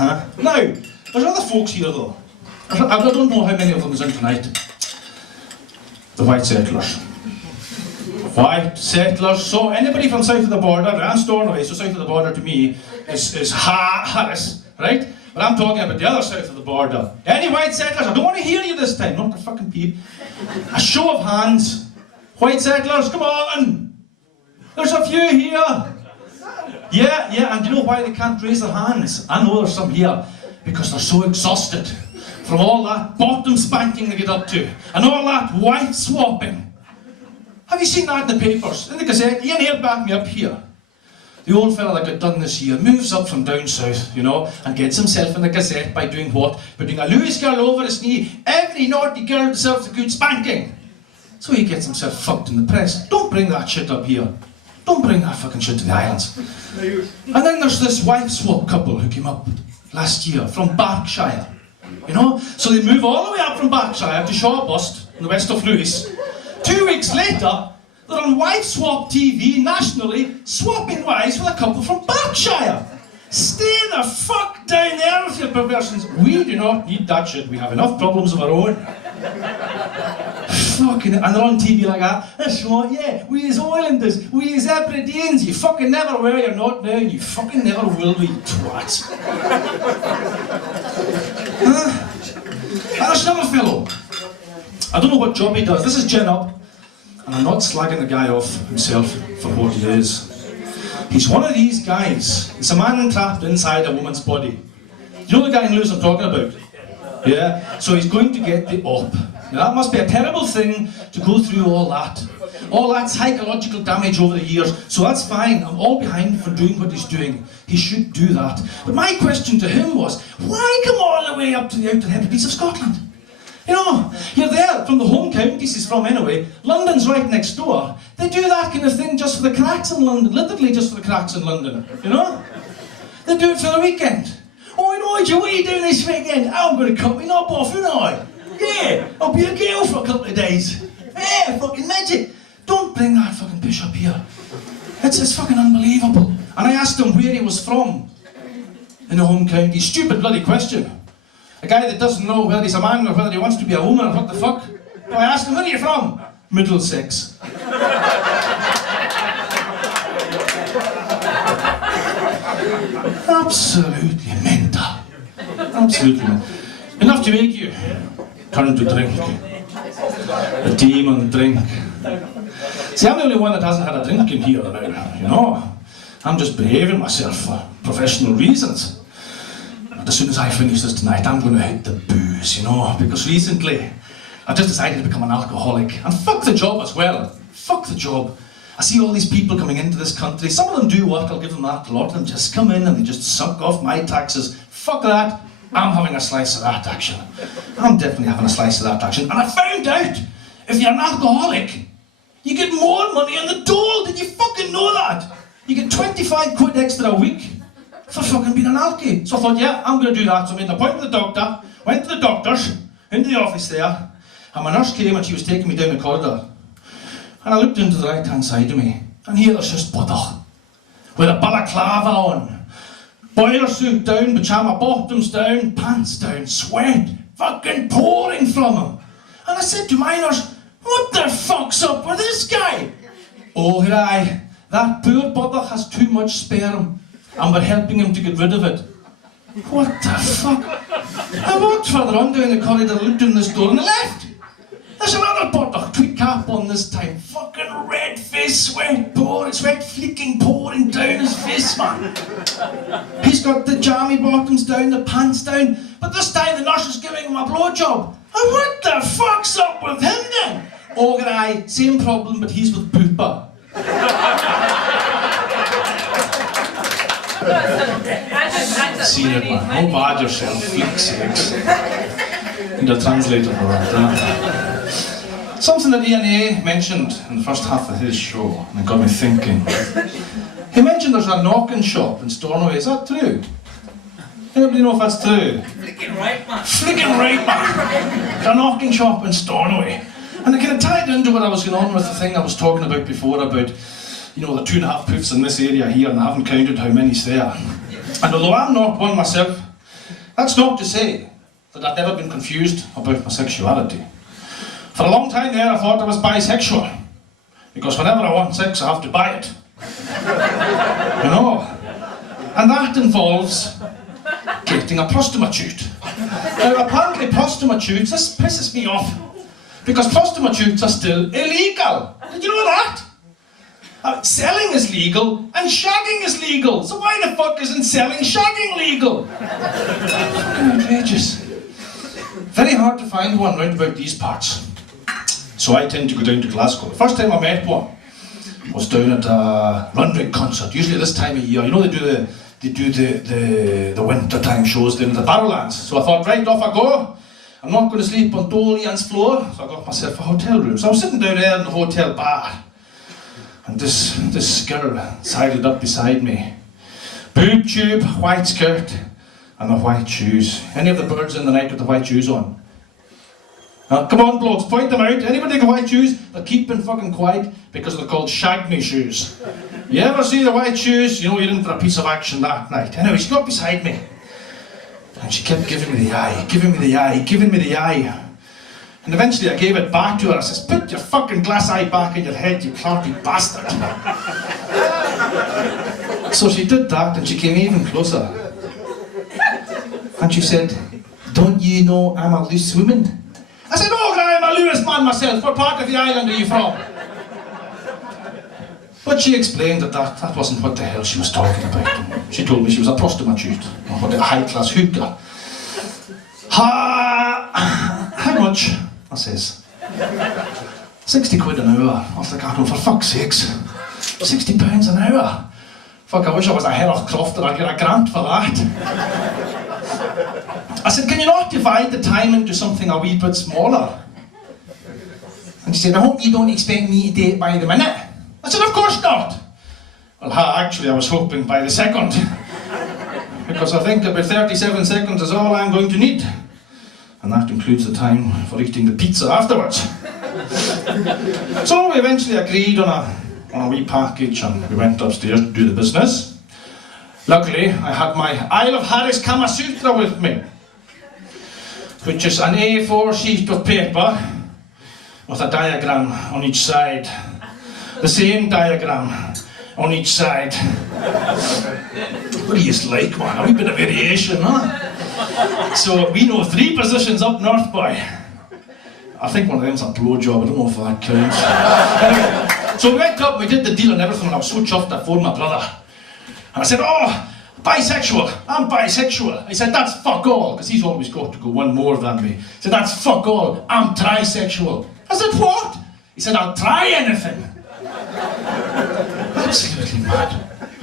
Now, there's other folks here though. I don't know how many of them is in tonight. The white settlers. White settlers. So anybody from south of the border, I'm Stornoway, so south of the border to me is Harris, right? But I'm talking about the other south of the border. Any white settlers? I don't want to hear you this time, not the fucking peep. A show of hands. White settlers, come on! There's a few here. Yeah, and do you know why they can't raise their hands? I know there's some here. Because they're so exhausted from all that bottom spanking they get up to, and all that wife swapping. Have you seen that in the papers? In the Gazette? Iain.A. back me up here. The old fella that got done this year moves up from down south, you know, and gets himself in the Gazette by doing what? By doing a Lewis girl over his knee. Every naughty girl deserves a good spanking. So he gets himself fucked in the press. Don't bring that shit up here. Don't bring that fucking shit to the islands. And then there's this wife swap couple who came up last year from Berkshire, you know? So they move all the way up from Berkshire to Shawbust in the west of Lewis. 2 weeks later, they're on Wife Swap TV nationally, swapping wives with a couple from Berkshire. Stay the fuck down there with your perversions. We do not need that shit. We have enough problems of our own. Fucking, and they're on TV like that. That's what, yeah, we as Islanders, we as Aberdeen's, you fucking never were, you're not now, and you fucking never will be, you twats. And there's another fellow. I don't know what job he does. This is Gin Up, and I'm not slagging the guy off himself for what he is. He's one of these guys. It's a man trapped inside a woman's body. You know the guy in Lewis I'm talking about? Yeah? So he's going to get the op. Now that must be a terrible thing to go through all that psychological damage over the years. So that's fine, I'm all behind him for doing what he's doing. He should do that. But my question to him was, why come all the way up to the Outer Hebrides of Scotland? You know, you're there from the home counties he's from anyway. London's right next door. They do that kind of thing just for the cracks in London, literally just for the cracks in London, you know? They do it for the weekend. Oh, Nigel, what are you doing this weekend? I'm going to cut me knob off, aren't I? Yeah, I'll be a girl for a couple of days. Yeah, fucking magic. Don't bring that fucking pish up here. It's fucking unbelievable. And I asked him where he was from in the home county. Stupid bloody question. A guy that doesn't know whether he's a man or whether he wants to be a woman or what the fuck. So I asked him, where are you from? Middlesex. Absolutely mental. Absolutely mental. Enough to make you turn to drink. A demon drink. See, I'm the only one that hasn't had a drink in here now, you know. I'm just behaving myself for professional reasons. But as soon as I finish this tonight, I'm going to hit the booze, you know, because recently I've just decided to become an alcoholic. And fuck the job as well. Fuck the job. I see all these people coming into this country. Some of them do work, I'll give them that. A lot of them just come in and they just suck off my taxes. Fuck that. I'm having a slice of that action. I'm definitely having a slice of that action. And I found out, if you're an alcoholic, you get more money on the dole. Did you fucking know that? You get 25 quid extra a week for fucking being an alky. So I thought, yeah, I'm going to do that. So I made an appointment with the doctor, went to the doctor's, into the office there, and my nurse came and she was taking me down the corridor. And I looked into the right-hand side of me, and here there's this brother, with a balaclava on, boiler suit down, pyjama bottoms down, pants down, sweat fucking pouring from him. And I said to my nurse, what the fuck's up with this guy? Oh, aye, that poor brother has too much sperm, and we're helping him to get rid of it. What the fuck? I walked further on down the corridor, looked in this door, and I left. There's another brother, tweed cap on this time, fucking red face, sweat pouring, sweat flicking, pouring down his face, man. He's got the jammy bottoms down, the pants down, but this time the nurse is giving him a blowjob. And what the fuck's up with him then? Oh, guy, same problem, but he's with pooper. See it, man. How bad yourself, flick sakes. In the translator for that. Something that Iain.A. mentioned in the first half of his show, and it got me thinking. He mentioned there's a knocking shop in Stornoway. Is that true? Anybody know if that's true? Flicking right, man. Flicking right, man. There's a knocking shop in Stornoway. And it kind of tied into what I was going on with the thing I was talking about before about, you know, the 2.5 poofs in this area here, and I haven't counted how many's there. And although I'm not one myself, That's not to say that I've never been confused about my sexuality. For a long time there I thought I was bisexual, because whenever I want sex I have to buy it. You know? And that involves getting a prostitute. Now apparently prostitutes, this pisses me off, because prostitutes are still illegal. Did you know that? Selling is legal and shagging is legal. So why the fuck isn't selling shagging legal? Fucking outrageous. Very hard to find one round about these parts. So I tend to go down to Glasgow. The first time I met one was down at a Runrig concert. Usually this time of year, you know, they do the winter time shows down at the Barrowlands. So I thought, right, off I go. I'm not going to sleep on Dolian's floor, so I got myself a hotel room. So I was sitting down there in the hotel bar, and this girl sidled up beside me. Boob tube, white skirt, and the white shoes. Any of the birds in the night with the white shoes on? Come on, blokes, point them out. Anybody got white shoes? They're keeping fucking quiet because they're called shag me shoes. You ever see the white shoes? You know you're in for a piece of action that night. Anyway, she got beside me, and she kept giving me the eye, giving me the eye, giving me the eye. And eventually I gave it back to her. I says, put your fucking glass eye back in your head, you clarky bastard. So she did that, and she came even closer. And she said, don't you know I'm a loose woman? I said, oh, I'm a loose man myself. What part of the island are you from? But she explained that wasn't what the hell she was talking about. She told me she was a prostitute, or a high-class hooker. How much? I says, 60 quid an hour. I was like, oh, for fuck's sakes, £60 an hour. Fuck, I wish I was a Herod Crofter, I'd get a grant for that. I said, can you not divide the time into something a wee bit smaller? And she said, I hope you don't expect me to do it by the minute. I said, of course not. Well, actually, I was hoping by the second. Because I think about 37 seconds is all I'm going to need. And that includes the time for eating the pizza afterwards. So we eventually agreed on a wee package, and we went upstairs to do the business. Luckily, I had my Isle of Harris Kama Sutra with me, which is an A4 sheet of paper with a diagram on each side. The same diagram on each side. What do you like, man? A wee bit of variation, huh? So we know 3 positions up north, boy. I think one of them's a blowjob, I don't know if that counts. Anyway, so we went up, we did the deal and everything, and I was so chuffed I phoned my brother. And I said, oh, bisexual, I'm bisexual. He said, that's fuck all, because he's always got to go one more than me. He said, that's fuck all, I'm trisexual. I said, what? He said, I'll try anything.